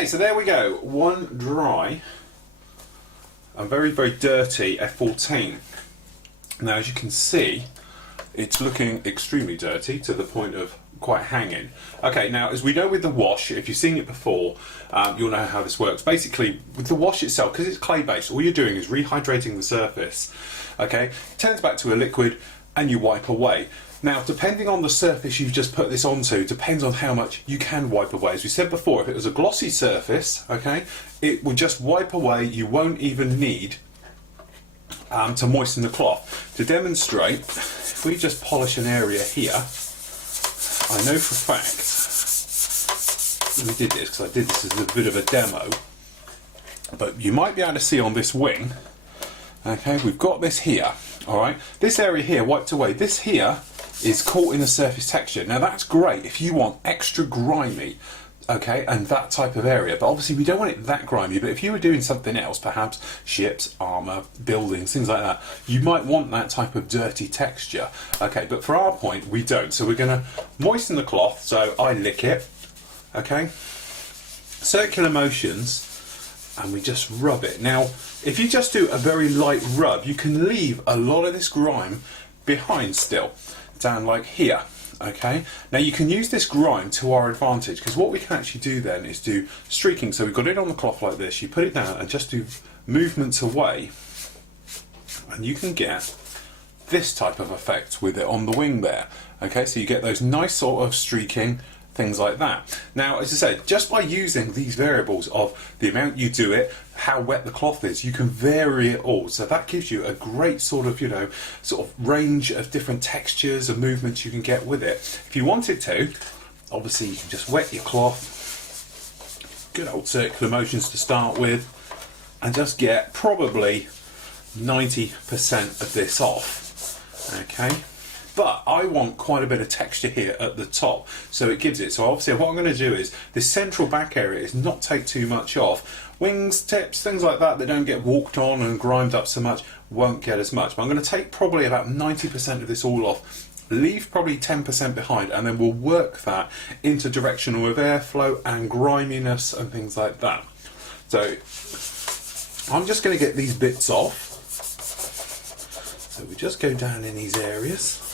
Okay, so there we go. One dry and very, very dirty F-14. Now, as you can see, it's looking extremely dirty to the point of quite hanging. Okay, now as we know with the wash, if you've seen it before, you'll know how this works. Basically, with the wash itself, because it's clay-based, all you're doing is rehydrating the surface. Okay, it turns back to a liquid and you wipe away. Now, depending on the surface you've just put this onto, depends on how much you can wipe away. As we said before, if it was a glossy surface, okay, it will just wipe away. You won't even need to moisten the cloth. To demonstrate, if we just polish an area here, I know for a fact, we did this because I did this as a bit of a demo, but you might be able to see on this wing, okay, we've got this here, alright, this area here wiped away. This here is caught in the surface texture. Now that's great if you want extra grimy, okay, and that type of area, but obviously we don't want it that grimy. But if you were doing something else, perhaps ships, armour, buildings, things like that, you might want that type of dirty texture, okay, but for our point we don't. So we're going to moisten the cloth, so I lick it, okay, circular motions, and we just rub it. Now if you just do a very light rub, you can leave a lot of this grime behind still, down like here. Okay, now you can use this grime to our advantage, because what we can actually do then is do streaking. So we've got it on the cloth like this, you put it down and just do movements away, and you can get this type of effect with it on the wing there. Okay, so you get those nice sort of streaking, things like that. Now, as I said, just by using these variables of the amount you do it, how wet the cloth is, you can vary it all. So that gives you a great sort of, you know, sort of range of different textures and movements you can get with it. If you wanted to, obviously you can just wet your cloth, good old circular motions to start with, and just get probably 90% of this off, okay? But I want quite a bit of texture here at the top, so it gives it. So obviously what I'm going to do is, this central back area is not take too much off. Wings, tips, things like that, that don't get walked on and grimed up so much, won't get as much. But I'm going to take probably about 90% of this all off, leave probably 10% behind, and then we'll work that into directional with airflow and griminess and things like that. So I'm just going to get these bits off. So we just go down in these areas.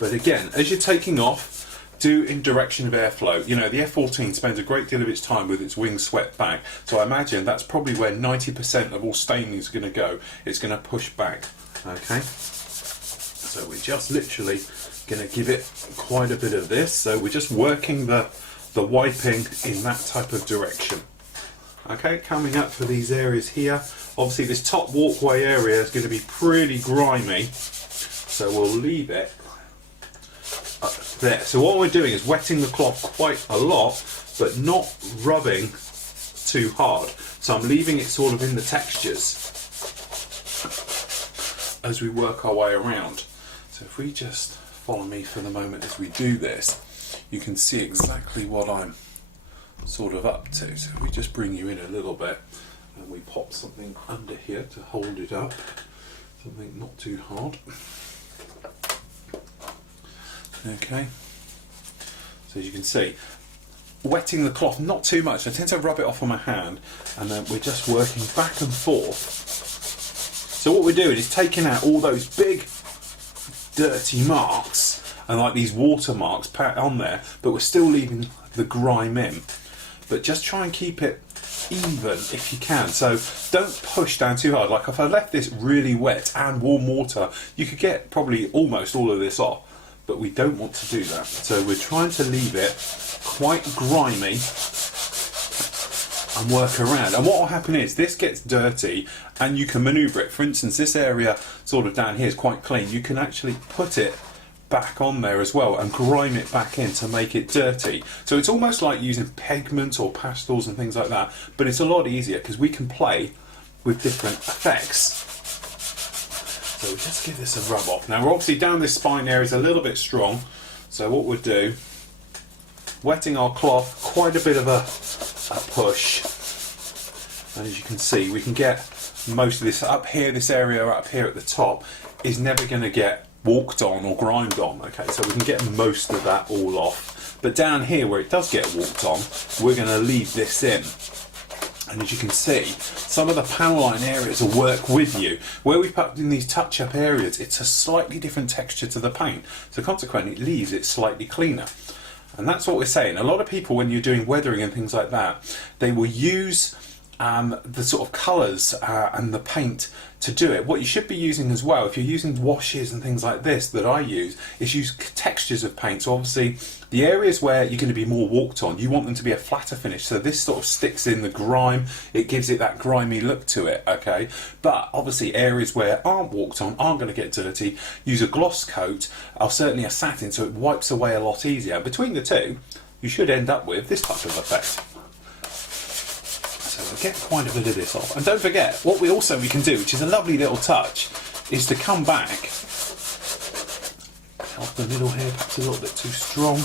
But again, as you're taking off, do in direction of airflow. You know, the F-14 spends a great deal of its time with its wings swept back, so I imagine that's probably where 90% of all staining is going to go. It's going to push back, okay? So we're just literally going to give it quite a bit of this. So we're just working the wiping in that type of direction. Okay, coming up for these areas here. Obviously this top walkway area is going to be pretty grimy, so we'll leave it there. So what we're doing is wetting the cloth quite a lot, but not rubbing too hard. So I'm leaving it sort of in the textures as we work our way around. So if we just follow me for the moment as we do this, you can see exactly what I'm sort of up to. So if we just bring you in a little bit and we pop something under here to hold it up, something not too hard. Okay, so as you can see, wetting the cloth not too much. I tend to rub it off on my hand, and then we're just working back and forth. So what we're doing is taking out all those big dirty marks and like these watermarks on there, but we're still leaving the grime in. But just try and keep it even if you can. So don't push down too hard. Like if I left this really wet and warm water, you could get probably almost all of this off. But we don't want to do that. So we're trying to leave it quite grimy and work around. And what will happen is this gets dirty and you can manoeuvre it. For instance, this area sort of down here is quite clean. You can actually put it back on there as well and grime it back in to make it dirty. So it's almost like using pigments or pastels and things like that, but it's a lot easier because we can play with different effects. So we'll just give this a rub off. Now we're obviously down this spine area is a little bit strong, so what we'll do, wetting our cloth, quite a bit of a push, and as you can see we can get most of this up here. This area up here at the top is never going to get walked on or grimed on. Okay, so we can get most of that all off. But down here where it does get walked on, we're going to leave this in. And as you can see, some of the panel line areas will work with you. Where we've put in these touch-up areas, it's a slightly different texture to the paint. So consequently, it leaves it slightly cleaner. And that's what we're saying. A lot of people, when you're doing weathering and things like that, they will use the sort of colours and the paint to do it. What you should be using as well, if you're using washes and things like this that I use, is use textures of paint. So obviously the areas where you're going to be more walked on, you want them to be a flatter finish, so this sort of sticks in the grime, it gives it that grimy look to it, okay? But obviously areas where aren't walked on, aren't going to get dirty, use a gloss coat, or certainly a satin, so it wipes away a lot easier. Between the two, you should end up with this type of effect. So we'll get quite a bit of this off. And don't forget, what we can do, which is a lovely little touch, is to come back, help the middle here, perhaps a little bit too strong,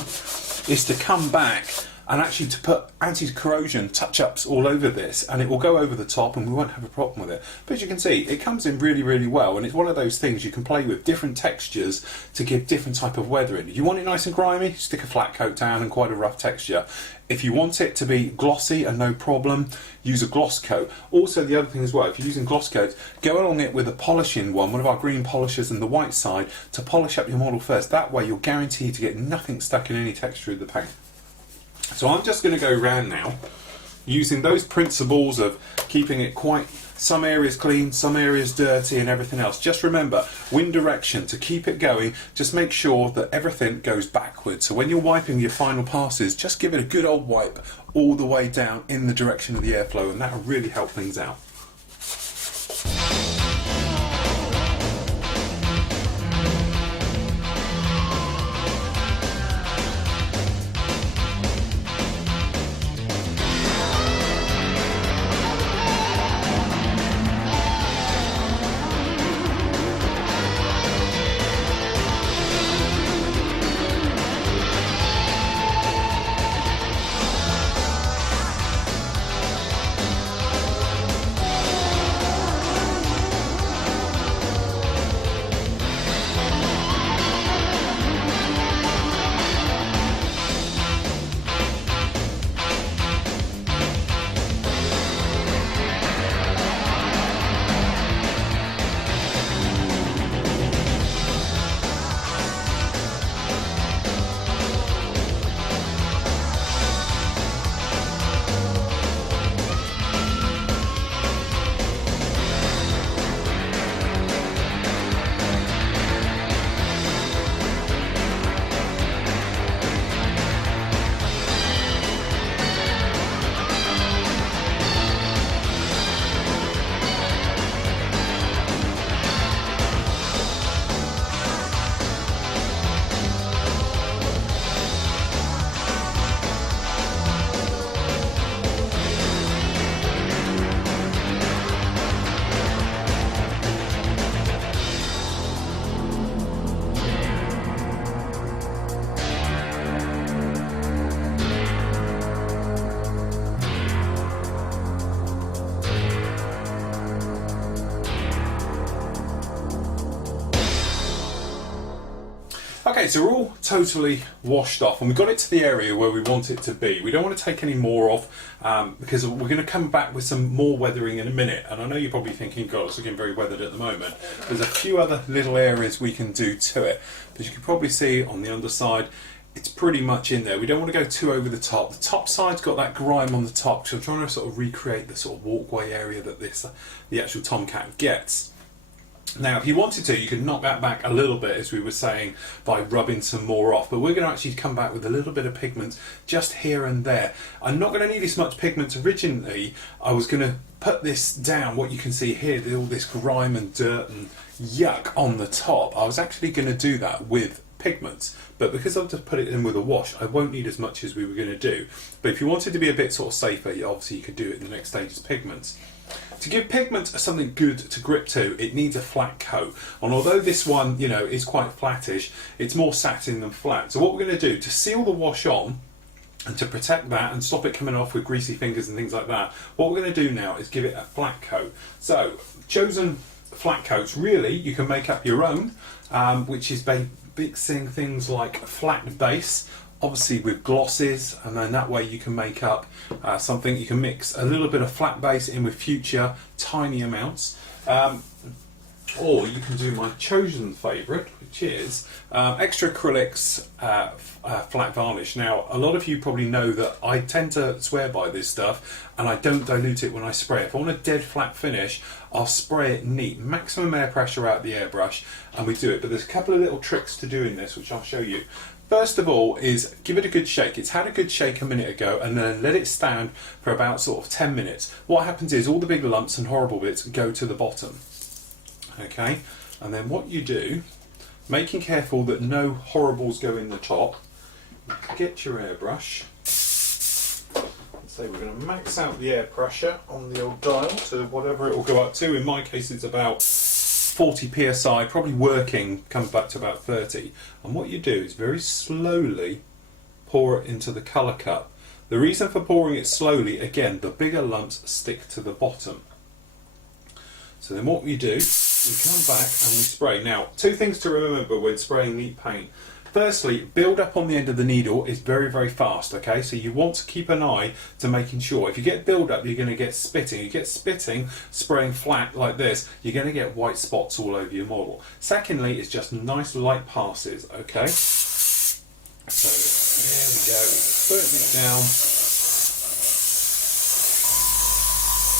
is to come back and actually to put anti-corrosion touch-ups all over this, and it will go over the top and we won't have a problem with it. But as you can see, it comes in really, really well, and it's one of those things you can play with different textures to give different type of weathering. If you want it nice and grimy, stick a flat coat down and quite a rough texture. If you want it to be glossy and no problem, use a gloss coat. Also, the other thing as well, if you're using gloss coats, go along it with a polishing one of our green polishers and the white side, to polish up your model first. That way you're guaranteed to get nothing stuck in any texture of the paint. So I'm just going to go around now using those principles of keeping it quite, some areas clean, some areas dirty and everything else. Just remember, wind direction, to keep it going, just make sure that everything goes backwards. So when you're wiping your final passes, just give it a good old wipe all the way down in the direction of the airflow, and that will really help things out. Okay, so we're all totally washed off and we've got it to the area where we want it to be. We don't want to take any more off because we're going to come back with some more weathering in a minute. And I know you're probably thinking, God, it's looking very weathered at the moment. There's a few other little areas we can do to it. But you can probably see on the underside, it's pretty much in there. We don't want to go too over the top. The top side's got that grime on the top, so I'm trying to sort of recreate the sort of walkway area that the actual Tomcat gets. Now, if you wanted to, you could knock that back a little bit, as we were saying, by rubbing some more off. But we're going to actually come back with a little bit of pigment just here and there. I'm not going to need as much pigment originally. I was going to put this down, what you can see here, all this grime and dirt and yuck on the top. I was actually going to do that with pigments, but because I've just put it in with a wash, I won't need as much as we were going to do. But if you wanted to be a bit sort of safer, obviously you could do it in the next stage as pigments. To give pigment something good to grip to, it needs a flat coat. And although this one, you know, is quite flattish, it's more satin than flat. So what we're going to do to seal the wash on and to protect that and stop it coming off with greasy fingers and things like that, what we're going to do now is give it a flat coat. So chosen flat coats, really you can make up your own, which is mixing things like flat base, obviously with glosses, and then that way you can make up something. You can mix a little bit of flat base in with future tiny amounts, or you can do my chosen favourite, which is extra acrylics flat varnish. Now, a lot of you probably know that I tend to swear by this stuff, and I don't dilute it when I spray it. If I want a dead flat finish, I'll spray it neat, maximum air pressure out the airbrush, and we do it. But there's a couple of little tricks to doing this, which I'll show you. First of all is give it a good shake. It's had a good shake a minute ago, and then let it stand for about sort of 10 minutes. What happens is all the big lumps and horrible bits go to the bottom. Okay, and then what you do, making careful that no horribles go in the top, get your airbrush. Let's say we're going to max out the air pressure on the old dial to whatever it will go up to. In my case it's about 40 psi, probably working comes back to about 30. And what you do is very slowly pour it into the colour cup. The reason for pouring it slowly, again, the bigger lumps stick to the bottom. So then what we do, we come back and we spray. Now, two things to remember when spraying neat paint. Firstly, build up on the end of the needle is very, very fast, okay? So you want to keep an eye to making sure. If you get build up, you're going to get spitting. You get spitting, spraying flat like this, you're going to get white spots all over your model. Secondly, it's just nice light passes, okay? So there we go, putting it down.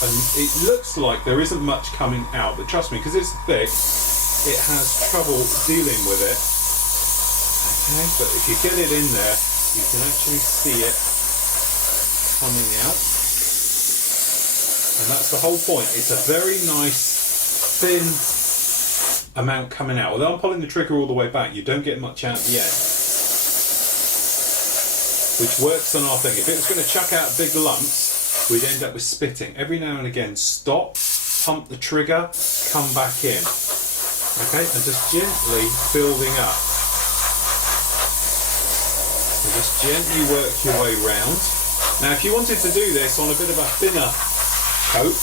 And it looks like there isn't much coming out, but trust me, because it's thick, it has trouble dealing with it. Okay, but if you get it in there, you can actually see it coming out. And that's the whole point. It's a very nice, thin amount coming out. Although I'm pulling the trigger all the way back, you don't get much out yet. Which works on our thing. If it was going to chuck out big lumps, we'd end up with spitting. Every now and again, stop, pump the trigger, come back in. Okay, and just gently building up. So just gently work your way round. Now, if you wanted to do this on a bit of a thinner coat,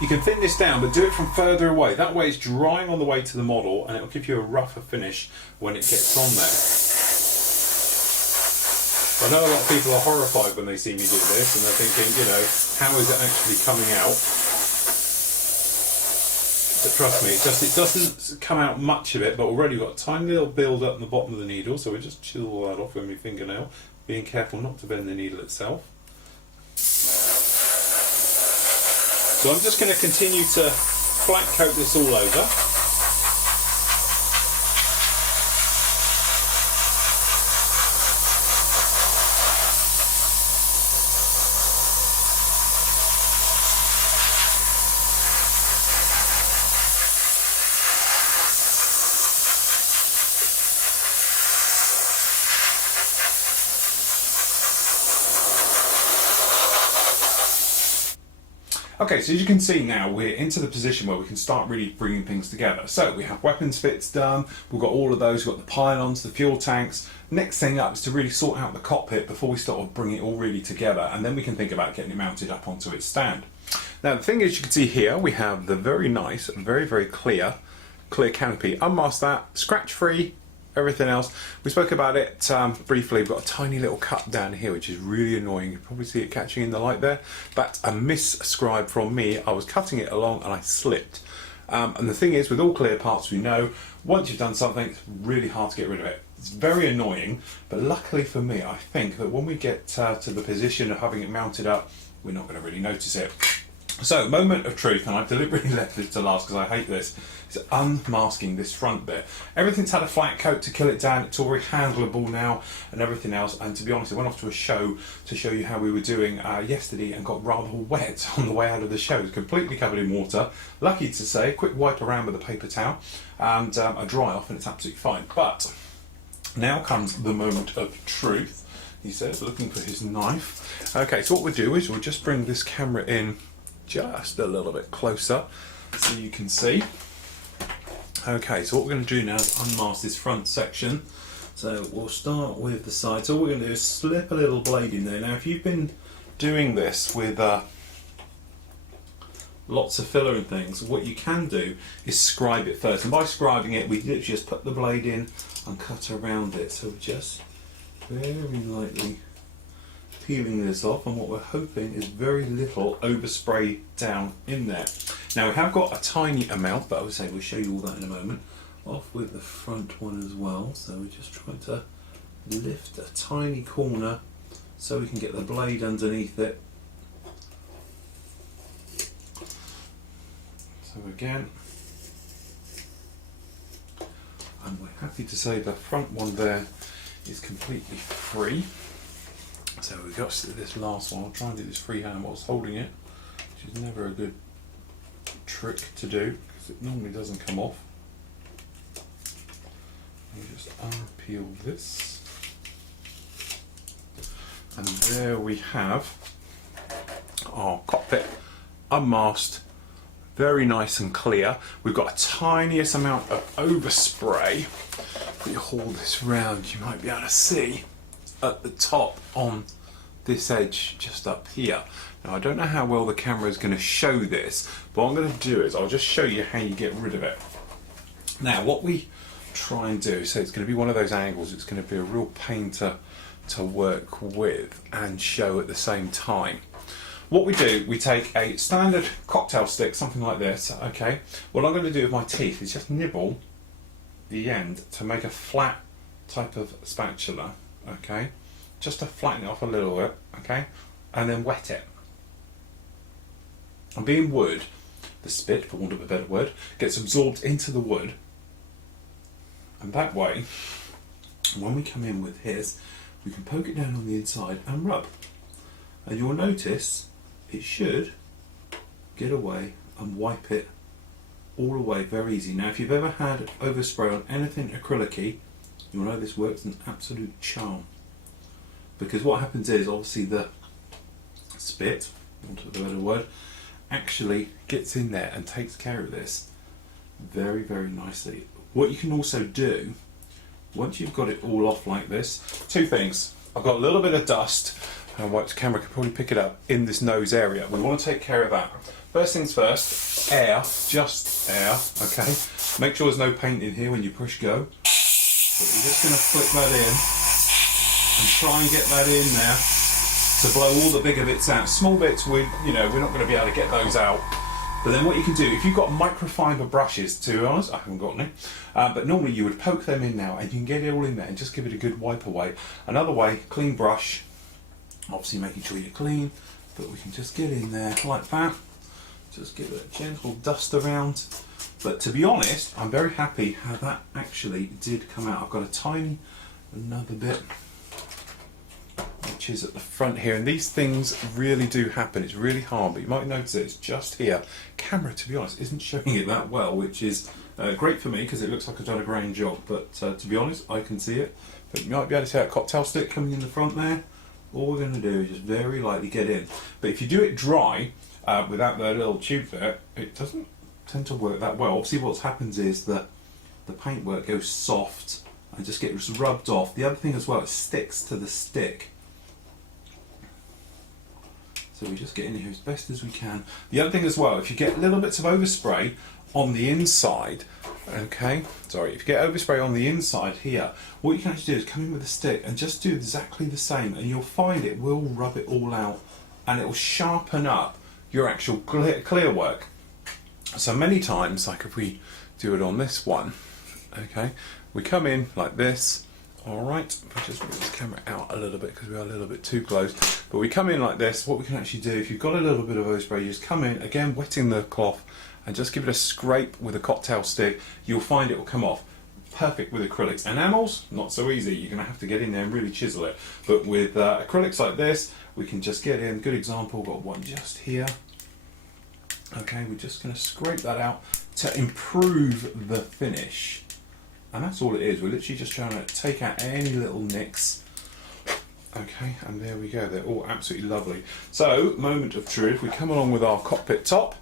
you can thin this down, but do it from further away. That way it's drying on the way to the model, and it'll give you a rougher finish when it gets on there. I know a lot of people are horrified when they see me do this, and they're thinking, you know, how is it actually coming out? But trust me, it doesn't come out much of it, but already we've got a tiny little build up in the bottom of the needle, so we just chisel all that off with my fingernail, being careful not to bend the needle itself. So I'm just going to continue to flat coat this all over. Okay, so as you can see now, we're into the position where we can start really bringing things together. So we have weapons fits done, we've got all of those, we've got the pylons, the fuel tanks. Next thing up is to really sort out the cockpit before we start bringing it all really together, and then we can think about getting it mounted up onto its stand. Now the thing is, you can see here, we have the very nice, very, very clear canopy. Unmask that, scratch free, everything else. We spoke about it briefly. We've got a tiny little cut down here which is really annoying. You can probably see it catching in the light there. That's a misscribe from me. I was cutting it along and I slipped. And the thing is, with all clear parts, we know once you've done something, it's really hard to get rid of it. It's very annoying, but luckily for me, I think that when we get to the position of having it mounted up, we're not going to really notice it. So, moment of truth, and I've deliberately left this to last because I hate this, is unmasking this front bit. Everything's had a flat coat to kill it down, it's already handleable now and everything else, and to be honest, I went off to a show to show you how we were doing yesterday and got rather wet on the way out of the show. It was completely covered in water. Lucky to say, a quick wipe around with a paper towel and a dry off and it's absolutely fine. But now comes the moment of truth, he says, looking for his knife. Okay, so what we'll do is we'll just bring this camera in just a little bit closer so you can see. Okay, so what we're going to do now is unmask this front section. So we'll start with the side. So all we're going to do is slip a little blade in there. Now if you've been doing this with lots of filler and things, what you can do is scribe it first. And by scribing it, we literally just put the blade in and cut around it. So we're just very lightly peeling this off, and what we're hoping is very little overspray down in there. Now we have got a tiny amount, but I would say we'll show you all that in a moment. Off with the front one as well. So we're just trying to lift a tiny corner so we can get the blade underneath it. So again, and we're happy to say the front one there is completely free. So we've got this last one. I'll try and do this freehand whilst holding it, which is never a good trick to do because it normally doesn't come off. You just unpeel this, and there we have our cockpit unmasked, very nice and clear. We've got a tiniest amount of overspray. If we hold this round, you might be able to see at the top on this edge just up here. Now I don't know how well the camera is going to show this, but what I'm going to do is I'll just show you how you get rid of it. Now what we try and do, so it's going to be one of those angles, it's going to be a real pain to work with and show at the same time. What we do, we take a standard cocktail stick, something like this, okay? What I'm going to do with my teeth is just nibble the end to make a flat type of spatula, okay? Just to flatten it off a little bit, okay? And then wet it. And being wood, the spit, for want of a better word, gets absorbed into the wood. And that way, when we come in with his, we can poke it down on the inside and rub. And you'll notice it should get away and wipe it all away very easy. Now if you've ever had overspray on anything acrylic-y, you'll know this works an absolute charm. Because what happens is, obviously the spit, for want of a better word, actually gets in there and takes care of this very, very nicely. What you can also do, once you've got it all off like this, two things. I've got a little bit of dust, and the camera can probably pick it up, in this nose area. We want to take care of that. First things first, air, just air, okay? Make sure there's no paint in here when you push go. But we're just going to flick that in and try and get that in there to blow all the bigger bits out. Small bits, we're not going to be able to get those out. But then what you can do, if you've got microfiber brushes, to be honest, I haven't got any, but normally you would poke them in now and you can get it all in there and just give it a good wipe away. Another way, clean brush, obviously making sure you're clean, but we can just get in there like that, just give it a gentle dust around. But to be honest, I'm very happy how that actually did come out. I've got a tiny, another bit, which is at the front here, and these things really do happen. It's really hard, but you might notice it's just here. Camera, to be honest, isn't showing it that well, which is great for me because it looks like I've done a grand job, but to be honest, I can see it. But you might be able to see that cocktail stick coming in the front there. All we're going to do is just very lightly get in. But if you do it dry, without the little tube there, it doesn't tend to work that well. Obviously what happens is that the paintwork goes soft and just gets rubbed off. The other thing as well, it sticks to the stick. So we just get in here as best as we can. The other thing as well, if you get little bits of overspray on the inside, okay, sorry, if you get overspray on the inside here, what you can actually do is come in with a stick and just do exactly the same, and you'll find it will rub it all out and it will sharpen up your actual clear work. So many times, like if we do it on this one, okay, we come in like this. Alright, if I just move this camera out a little bit because we are a little bit too close. But we come in like this. What we can actually do, if you've got a little bit of overspray, you just come in, again wetting the cloth, and just give it a scrape with a cocktail stick. You'll find it will come off. Perfect with acrylics. Enamels, not so easy. You're going to have to get in there and really chisel it. But with acrylics like this, we can just get in. Good example, got one just here. Okay, we're just going to scrape that out to improve the finish. And that's all it is. We're literally just trying to take out any little nicks. Okay, and there we go. They're all absolutely lovely. So, moment of truth. We come along with our cockpit top.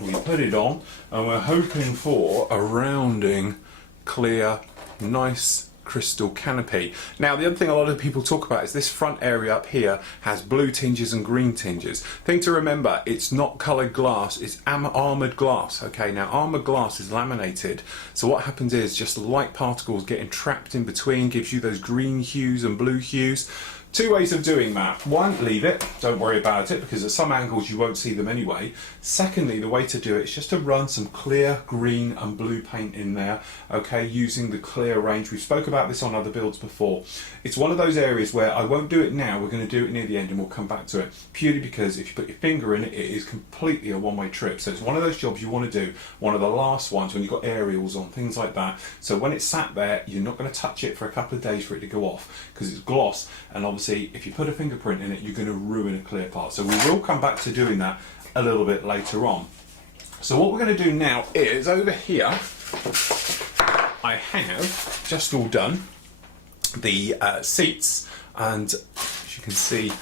We put it on, and we're hoping for a rounding, clear, nice, crystal canopy. Now the other thing a lot of people talk about is this front area up here has blue tinges and green tinges. Thing to remember, it's not coloured glass, it's armoured glass. Okay, now armoured glass is laminated, so what happens is just light particles getting trapped in between gives you those green hues and blue hues. Two ways of doing that. One, leave it, don't worry about it, because at some angles you won't see them anyway. Secondly, the way to do it is just to run some clear green and blue paint in there, okay, using the clear range. We spoke about this on other builds before. It's one of those areas where I won't do it now, we're going to do it near the end and we'll come back to it, purely because if you put your finger in it, it is completely a one-way trip. So it's one of those jobs you want to do, one of the last ones when you've got aerials on, things like that. So when it's sat there, you're not going to touch it for a couple of days for it to go off, because it's gloss, and obviously if you put a fingerprint in it, you're going to ruin a clear part. So we will come back to doing that a little bit later on. So what we're going to do now is, over here I have just all done the seats, and as you can see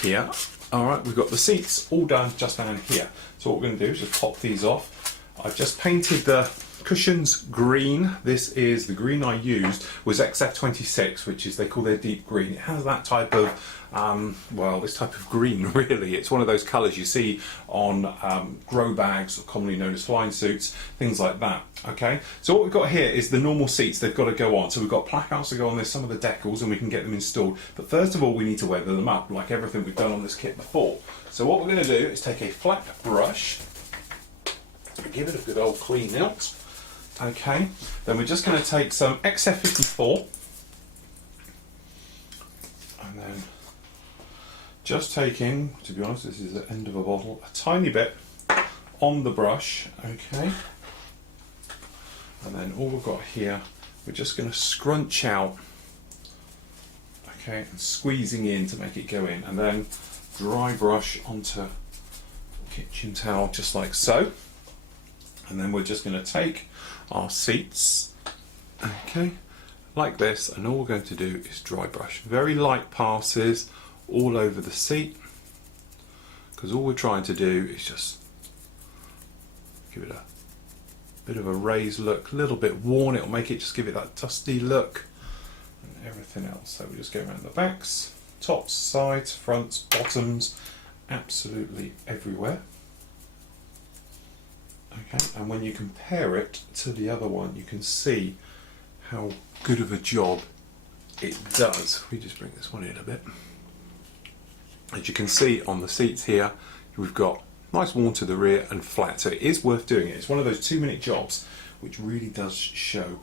here, alright, we've got the seats all done just down here. So what we're going to do is just pop these off. I've just painted the cushions green. This is the green I used was XF26, which is, they call their deep green. It has that type of well, this type of green really. It's one of those colours you see on grow bags, commonly known as flying suits, things like that. Okay, so what we've got here is the normal seats. They've got to go on. So we've got placards to go on. There's some of the decals, and we can get them installed. But first of all, we need to weather them up, like everything we've done on this kit before. So what we're going to do is take a flat brush, give it a good old clean out. Okay, then we're just going to take some XF54, and then just taking, to be honest, this is the end of a bottle, a tiny bit on the brush. Okay, and then all we've got here, we're just going to scrunch out, okay, and squeezing in to make it go in, and then dry brush onto kitchen towel just like so. And then we're just going to take our seats, okay, like this, and all we're going to do is dry brush. Very light passes all over the seat, because all we're trying to do is just give it a bit of a raised look, a little bit worn. It'll make it, just give it that dusty look, and everything else. So we just go around the backs, tops, sides, fronts, bottoms, absolutely everywhere. Okay, and when you compare it to the other one, you can see how good of a job it does. We just bring this one in a bit. As you can see on the seats here, we've got nice worn to the rear and flat, so it is worth doing it. It's one of those 2-minute jobs which really does show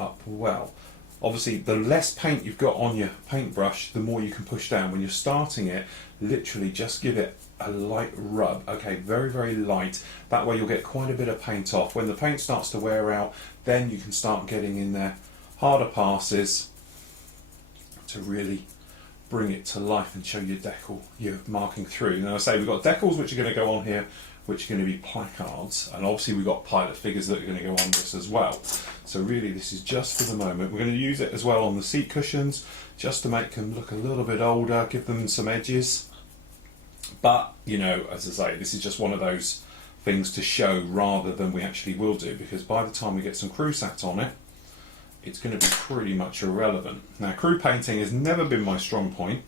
up well. Obviously, the less paint you've got on your paintbrush, the more you can push down. When you're starting it, literally just give it a light rub, okay, very, very light. That way you'll get quite a bit of paint off. When the paint starts to wear out, then you can start getting in there harder passes to really bring it to life and show your decal you're marking through. Now I say we've got decals which are going to go on here, which are going to be placards, and obviously we've got pilot figures that are going to go on this as well. So really this is just for the moment. We're going to use it as well on the seat cushions, just to make them look a little bit older, give them some edges. But, you know, as I say, this is just one of those things to show rather than we actually will do, because by the time we get some crew sats on it, it's going to be pretty much irrelevant. Now, crew painting has never been my strong point,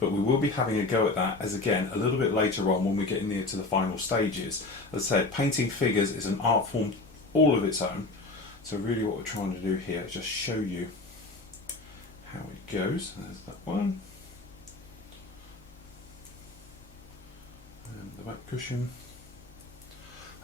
but we will be having a go at that, as again, a little bit later on when we get near to the final stages. As I said, painting figures is an art form all of its own. So really what we're trying to do here is just show you how it goes. There's that one. And the back cushion.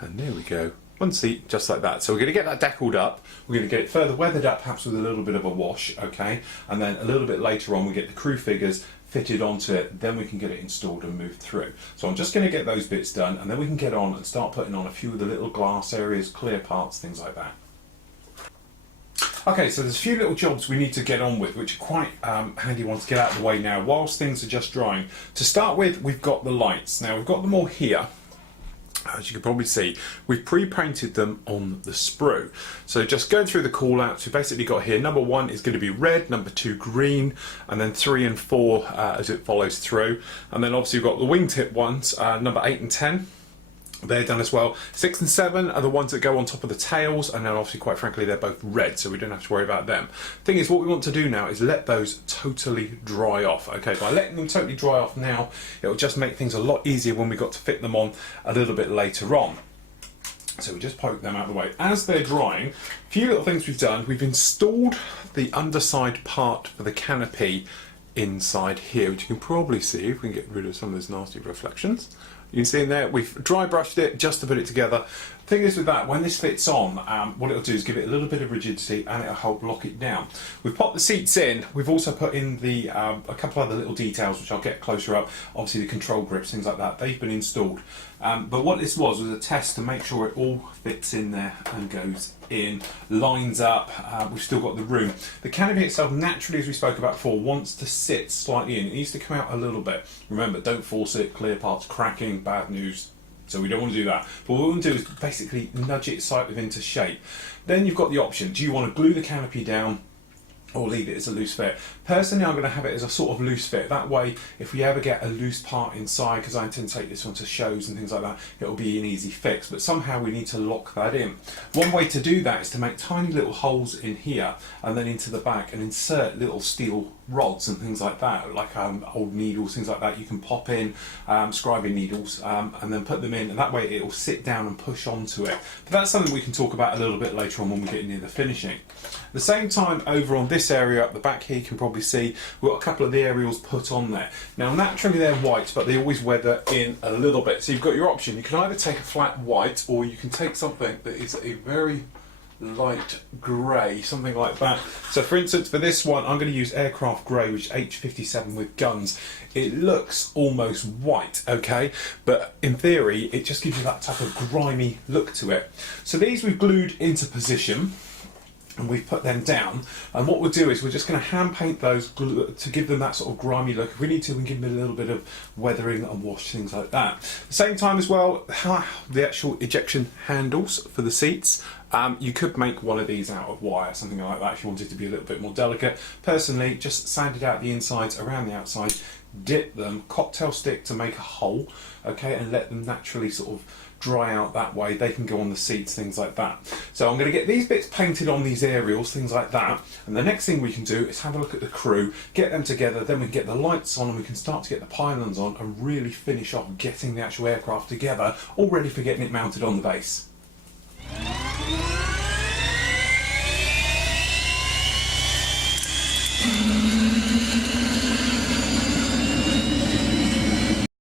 And there we go. One seat, just like that. So we're going to get that deckled up. We're going to get it further weathered up, perhaps with a little bit of a wash, okay? And then a little bit later on, we get the crew figures fitted onto it. Then we can get it installed and moved through. So I'm just going to get those bits done, and then we can get on and start putting on a few of the little glass areas, clear parts, things like that. Okay, so there's a few little jobs we need to get on with, which are quite handy ones to get out of the way now, whilst things are just drying. To start with, we've got the lights. Now, we've got them all here. As you can probably see, we've pre-painted them on the sprue. So just going through the call outs, we've basically got here, number 1 is going to be red, number 2 green, and then 3 and 4 as it follows through. And then obviously we've got the wingtip ones, number 8 and 10. They're done as well. 6 and 7 are the ones that go on top of the tails, and then obviously, quite frankly, they're both red, so we don't have to worry about them. Thing is, what we want to do now is let those totally dry off. Okay, by letting them totally dry off now, it'll just make things a lot easier when we got to fit them on a little bit later on. So we just poke them out of the way. As they're drying, a few little things we've done. We've installed the underside part for the canopy inside here, which you can probably see if we can get rid of some of those nasty reflections. You can see in there, we've dry brushed it just to put it together. Thing is with that, when this fits on, what it'll do is give it a little bit of rigidity and it'll help lock it down. We've popped the seats in. We've also put in the a couple other little details which I'll get closer up. Obviously the control grips, things like that, they've been installed. But what this was a test to make sure it all fits in there and goes in, lines up. We've still got the room. The canopy itself, naturally, as we spoke about before, wants to sit slightly in. It needs to come out a little bit. Remember, don't force it. Clear parts cracking, bad news. So we don't want to do that. But what we want to do is basically nudge it slightly into shape. Then you've got the option. Do you want to glue the canopy down or leave it as a loose fit? Personally, I'm going to have it as a sort of loose fit. That way, if we ever get a loose part inside, because I intend to take this one to shows and things like that, it'll be an easy fix. But somehow we need to lock that in. One way to do that is to make tiny little holes in here and then into the back and insert little steel rods and things like that, like old needles, things like that. You can pop in scribing needles and then put them in, and that way it will sit down and push onto it. But that's something we can talk about a little bit later on when we get near the finishing. At the same time, over on this area up the back here, you can probably see we've got a couple of the aerials put on there. Now naturally they're white, but they always weather in a little bit. So you've got your option. You can either take a flat white, or you can take something that is a very light grey, something like that. So for instance, for this one, I'm going to use aircraft grey, which is H57 with guns. It looks almost white, okay, but in theory it just gives you that type of grimy look to it. So these we've glued into position and we've put them down, and what we'll do is we're just going to hand paint those to give them that sort of grimy look. If we need to, we can give them a little bit of weathering and wash, things like that. At the same time as well, the actual ejection handles for the seats, you could make one of these out of wire, something like that, if you wanted to be a little bit more delicate. Personally, just sanded out the insides around the outside, dip them, cocktail stick to make a hole, okay, and let them naturally sort of dry out that way. They can go on the seats, things like that. So I'm going to get these bits painted on these aerials, things like that, and the next thing we can do is have a look at the crew, get them together, then we can get the lights on and we can start to get the pylons on and really finish off getting the actual aircraft together, all ready for getting it mounted on the base.